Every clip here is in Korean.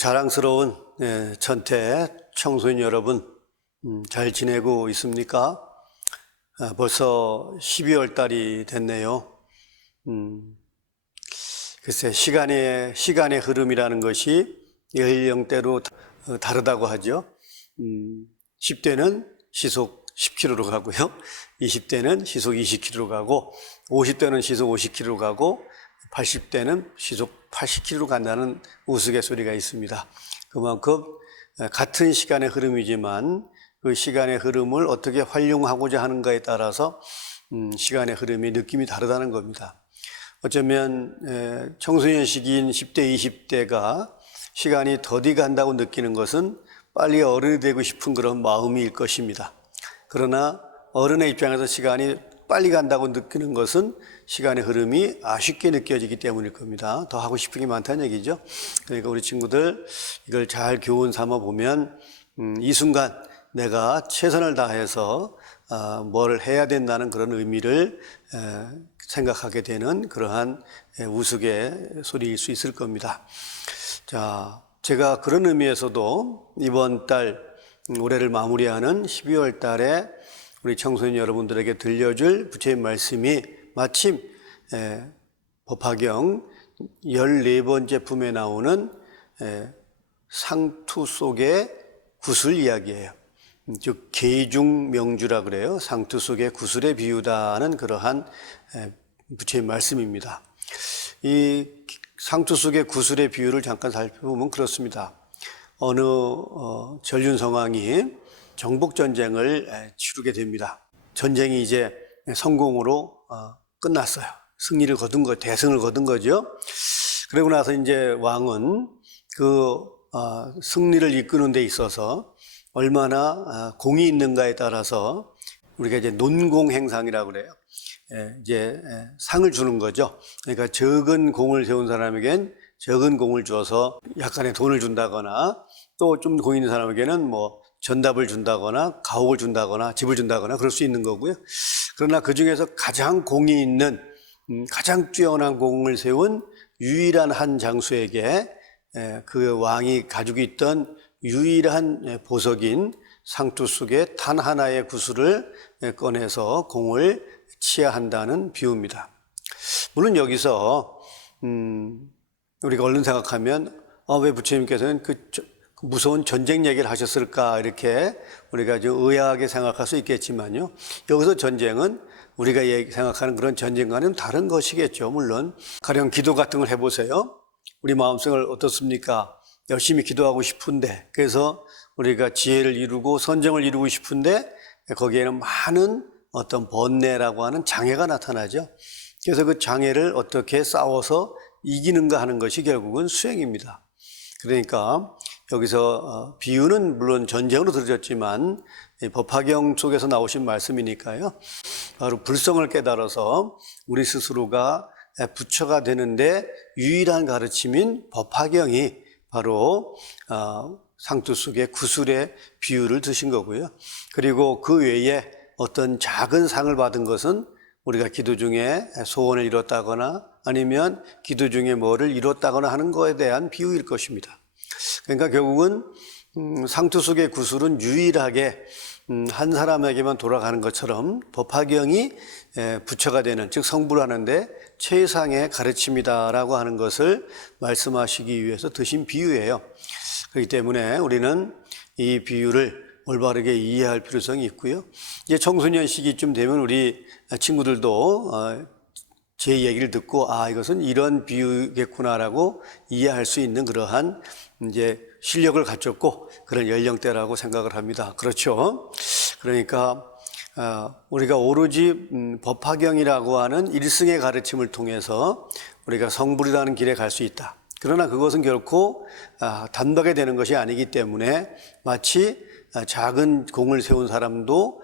자랑스러운 전태 청소년 여러분, 잘 지내고 있습니까? 벌써 12월 달이 됐네요. 글쎄, 시간의 흐름이라는 것이 연령대로 다르다고 하죠. 10대는 시속 10km로 가고요. 20대는 시속 20km로 가고, 50대는 시속 50km로 가고, 80대는 시속 80km로 간다는 우스갯소리가 있습니다. 그만큼 같은 시간의 흐름이지만 그 시간의 흐름을 어떻게 활용하고자 하는가에 따라서 시간의 흐름이 느낌이 다르다는 겁니다. 어쩌면 청소년 시기인 10대, 20대가 시간이 더디 간다고 느끼는 것은 빨리 어른이 되고 싶은 그런 마음일 것입니다. 그러나 어른의 입장에서 시간이 빨리 간다고 느끼는 것은 시간의 흐름이 아쉽게 느껴지기 때문일 겁니다. 더 하고 싶은 게 많다는 얘기죠. 그러니까 우리 친구들 이걸 잘 교훈 삼아 보면 이 순간 내가 최선을 다해서 뭘 해야 된다는 그런 의미를 생각하게 되는 그러한 우스갯소리일 수 있을 겁니다. 자, 제가 그런 의미에서도 이번 달 올해를 마무리하는 12월 달에 우리 청소년 여러분들에게 들려줄 부처님 말씀이 마침 법화경 14번째 품에 나오는 상투 속의 구슬 이야기예요. 즉 계중명주라 그래요. 상투 속의 구슬에 비유다는 그러한 부처님 말씀입니다. 이 상투 속의 구슬의 비유를 잠깐 살펴보면 그렇습니다. 어느 전륜성왕이 정복전쟁을 치르게 됩니다. 전쟁이 이제 성공으로 끝났어요. 승리를 거둔 거, 대승을 거둔 거죠. 그러고 나서 이제 왕은 그 승리를 이끄는 데 있어서 얼마나 공이 있는가에 따라서 우리가 이제 논공행상이라고 그래요. 이제 상을 주는 거죠. 그러니까 적은 공을 세운 사람에겐 적은 공을 줘서 약간의 돈을 준다거나 또 좀 공 있는 사람에게는 뭐 전답을 준다거나 가옥을 준다거나 집을 준다거나 그럴 수 있는 거고요. 그러나 그 중에서 가장 공이 있는 가장 뛰어난 공을 세운 유일한 한 장수에게 그 왕이 가지고 있던 유일한 보석인 상투 속의 단 하나의 구슬을 꺼내서 공을 치야 한다는 비유입니다. 물론 여기서 우리가 얼른 생각하면 왜 부처님께서는 그 무서운 전쟁 얘기를 하셨을까 이렇게 우리가 좀 의아하게 생각할 수 있겠지만요. 여기서 전쟁은 우리가 생각하는 그런 전쟁과는 다른 것이겠죠. 물론 가령 기도 같은 걸 해보세요. 우리 마음속을 어떻습니까? 열심히 기도하고 싶은데 그래서 우리가 지혜를 이루고 선정을 이루고 싶은데 거기에는 많은 어떤 번뇌라고 하는 장애가 나타나죠. 그래서 그 장애를 어떻게 싸워서 이기는가 하는 것이 결국은 수행입니다. 그러니까 여기서 비유는 물론 전쟁으로 들어졌지만 법화경 속에서 나오신 말씀이니까요. 바로 불성을 깨달아서 우리 스스로가 부처가 되는데 유일한 가르침인 법화경이 바로 상투 속의 구슬의 비유를 드신 거고요. 그리고 그 외에 어떤 작은 상을 받은 것은 우리가 기도 중에 소원을 이뤘다거나 아니면 기도 중에 뭐를 이뤘다거나 하는 것에 대한 비유일 것입니다. 그러니까 결국은 상투 속의 구슬은 유일하게 한 사람에게만 돌아가는 것처럼 법화경이 부처가 되는, 즉 성불을 하는데 최상의 가르침이다라고 하는 것을 말씀하시기 위해서 드신 비유예요. 그렇기 때문에 우리는 이 비유를 올바르게 이해할 필요성이 있고요. 이제 청소년 시기쯤 되면 우리 친구들도 제 얘기를 듣고 이것은 이런 비유겠구나라고 이해할 수 있는 그러한 이제 실력을 갖췄고 그런 연령대라고 생각을 합니다. 그렇죠? 그러니까 우리가 오로지 법화경이라고 하는 일승의 가르침을 통해서 우리가 성불이라는 길에 갈 수 있다. 그러나 그것은 결코 단박에 되는 것이 아니기 때문에 마치 작은 공을 세운 사람도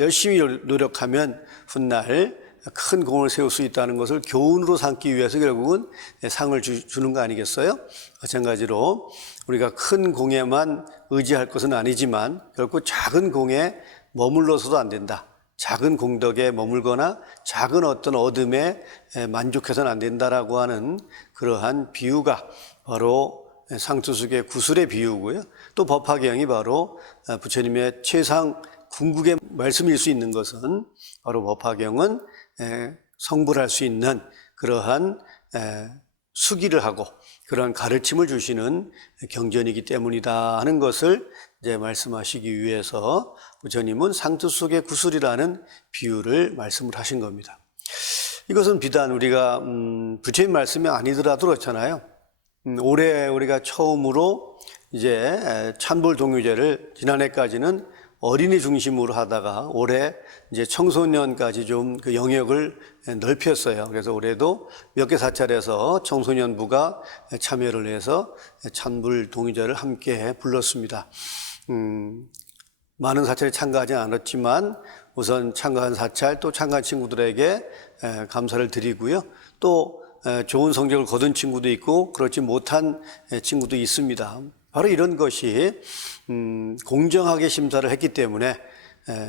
열심히 노력하면 훗날 큰 공을 세울 수 있다는 것을 교훈으로 삼기 위해서 결국은 상을 주는 거 아니겠어요? 마찬가지로 우리가 큰 공에만 의지할 것은 아니지만 결코 작은 공에 머물러서도 안 된다. 작은 공덕에 머물거나 작은 어떤 얻음에 만족해서는 안 된다라고 하는 그러한 비유가 바로 상투숙의 구슬의 비유고요. 또 법화경이 바로 부처님의 최상 궁극의 말씀일 수 있는 것은 바로 법화경은 성불할 수 있는 그러한 수기를 하고 그러한 가르침을 주시는 경전이기 때문이다 하는 것을 이제 말씀하시기 위해서 부처님은 상투숙의 구슬이라는 비유를 말씀을 하신 겁니다. 이것은 비단 우리가 부처님 말씀이 아니더라도 그렇잖아요. 올해 우리가 처음으로 이제 찬불 동유제를 지난해까지는 어린이 중심으로 하다가 올해 이제 청소년까지 좀 그 영역을 넓혔어요. 그래서 올해도 몇 개 사찰에서 청소년부가 참여를 해서 찬불 동유제를 함께 불렀습니다. 많은 사찰이 참가하지 않았지만 우선 참가한 사찰 또 참가한 친구들에게 감사를 드리고요. 또 좋은 성적을 거둔 친구도 있고 그렇지 못한 친구도 있습니다. 바로 이런 것이 공정하게 심사를 했기 때문에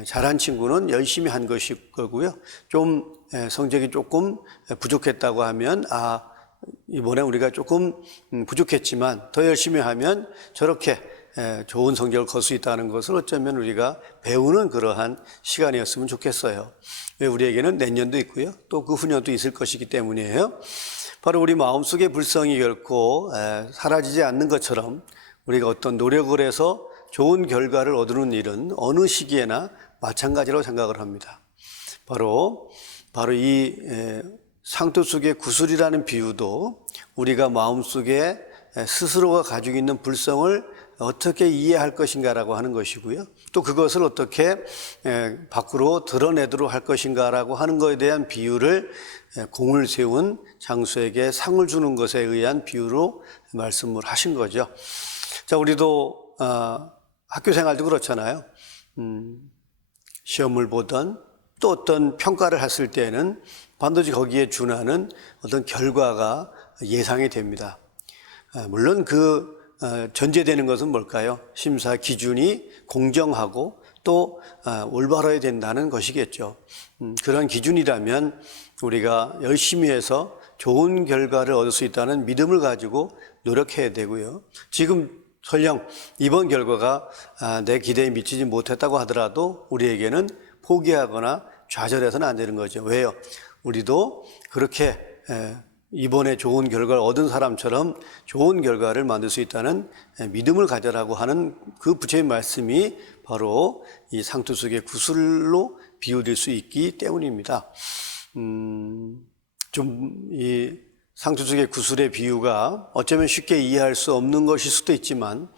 잘한 친구는 열심히 한 것일 거고요. 좀 성적이 조금 부족했다고 하면 이번에 우리가 조금 부족했지만 더 열심히 하면 저렇게 좋은 성적을 거둘 수 있다는 것을 어쩌면 우리가 배우는 그러한 시간이었으면 좋겠어요. 우리에게는 내년도 있고요. 또 그 후년도 있을 것이기 때문이에요. 바로 우리 마음속의 불성이 결코 사라지지 않는 것처럼 우리가 어떤 노력을 해서 좋은 결과를 얻는 일은 어느 시기에나 마찬가지라고 생각을 합니다. 바로 이 상투숙의 구슬이라는 비유도 우리가 마음속에 스스로가 가지고 있는 불성을 어떻게 이해할 것인가라고 하는 것이고요. 또 그것을 어떻게 밖으로 드러내도록 할 것인가라고 하는 것에 대한 비유를 공을 세운 장수에게 상을 주는 것에 의한 비유로 말씀을 하신 거죠. 자, 우리도 학교 생활도 그렇잖아요. 시험을 보던 또 어떤 평가를 했을 때는 반드시 거기에 준하는 어떤 결과가 예상이 됩니다. 물론 전제되는 것은 뭘까요? 심사 기준이 공정하고 또 올바라야 된다는 것이겠죠. 그런 기준이라면 우리가 열심히 해서 좋은 결과를 얻을 수 있다는 믿음을 가지고 노력해야 되고요. 지금 설령 이번 결과가 내 기대에 미치지 못했다고 하더라도 우리에게는 포기하거나 좌절해서는 안 되는 거죠. 왜요? 우리도 그렇게 이번에 좋은 결과를 얻은 사람처럼 좋은 결과를 만들 수 있다는 믿음을 가져라고 하는 그 부처의 말씀이 바로 이 상투숙의 구슬로 비유될 수 있기 때문입니다. 이 상투숙의 구슬의 비유가 어쩌면 쉽게 이해할 수 없는 것일 수도 있지만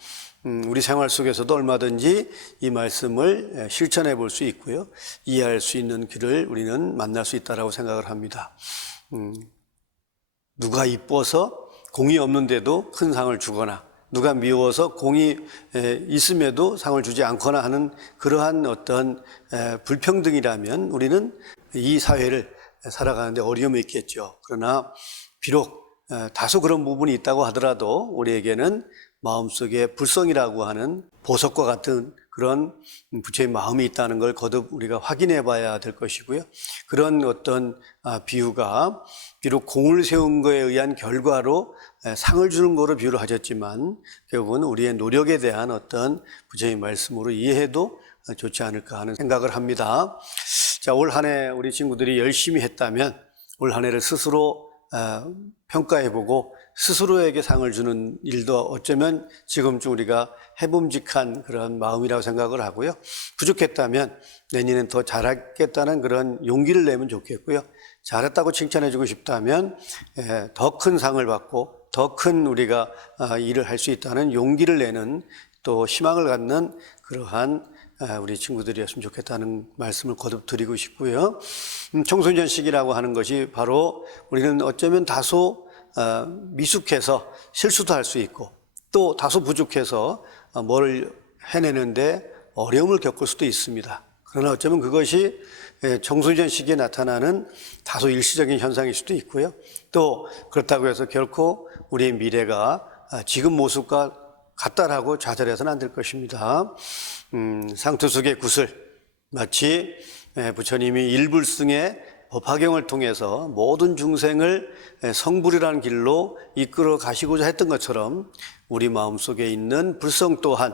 우리 생활 속에서도 얼마든지 이 말씀을 실천해 볼 수 있고요. 이해할 수 있는 길을 우리는 만날 수 있다고 생각을 합니다. 누가 이뻐서 공이 없는데도 큰 상을 주거나 누가 미워서 공이 있음에도 상을 주지 않거나 하는 그러한 어떤 불평등이라면 우리는 이 사회를 살아가는데 어려움이 있겠죠. 그러나 비록 다소 그런 부분이 있다고 하더라도 우리에게는 마음속에 불성이라고 하는 보석과 같은 그런 부처의 마음이 있다는 걸 거듭 우리가 확인해 봐야 될 것이고요. 그런 어떤 비유가 비록 공을 세운 것에 의한 결과로 상을 주는 거로 비유를 하셨지만 결국은 우리의 노력에 대한 어떤 부처의 말씀으로 이해해도 좋지 않을까 하는 생각을 합니다. 자, 올 한 해 우리 친구들이 열심히 했다면 올 한 해를 스스로 평가해보고 스스로에게 상을 주는 일도 어쩌면 지금쯤 우리가 해봄직한 그런 마음이라고 생각을 하고요. 부족했다면 내년엔 더 잘하겠다는 그런 용기를 내면 좋겠고요. 잘했다고 칭찬해주고 싶다면 더 큰 상을 받고 더 큰 우리가 일을 할 수 있다는 용기를 내는 또 희망을 갖는 그러한 우리 친구들이었으면 좋겠다는 말씀을 거듭 드리고 싶고요. 청소년식이라고 하는 것이 바로 우리는 어쩌면 다소 미숙해서 실수도 할 수 있고 또 다소 부족해서 뭘 해내는데 어려움을 겪을 수도 있습니다. 그러나 어쩌면 그것이 청소년 시기에 나타나는 다소 일시적인 현상일 수도 있고요. 또 그렇다고 해서 결코 우리의 미래가 지금 모습과 같다라고 좌절해서는 안 될 것입니다. 상투숙의 구슬 마치 부처님이 일불승에 법화경을 통해서 모든 중생을 성불이라는 길로 이끌어 가시고자 했던 것처럼 우리 마음속에 있는 불성 또한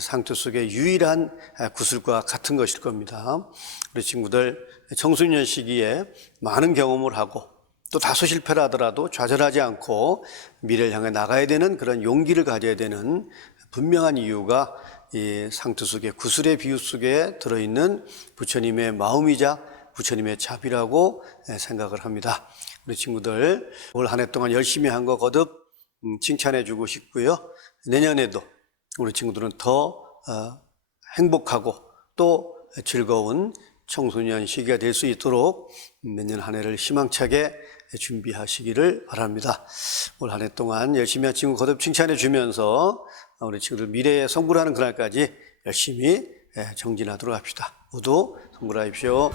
상투 속의 유일한 구슬과 같은 것일 겁니다. 우리 친구들 청소년 시기에 많은 경험을 하고 또 다소 실패를 하더라도 좌절하지 않고 미래를 향해 나가야 되는 그런 용기를 가져야 되는 분명한 이유가 이 상투 속의 구슬의 비유 속에 들어있는 부처님의 마음이자 부처님의 자비라고 생각을 합니다. 우리 친구들 올 한 해 동안 열심히 한 거 거듭 칭찬해 주고 싶고요. 내년에도 우리 친구들은 더 행복하고 또 즐거운 청소년 시기가 될 수 있도록 내년 한 해를 희망차게 준비하시기를 바랍니다. 올 한 해 동안 열심히 한 친구 거듭 칭찬해 주면서 우리 친구들 미래에 성불하는 그날까지 열심히 정진하도록 합시다. 모두 성불하십시오.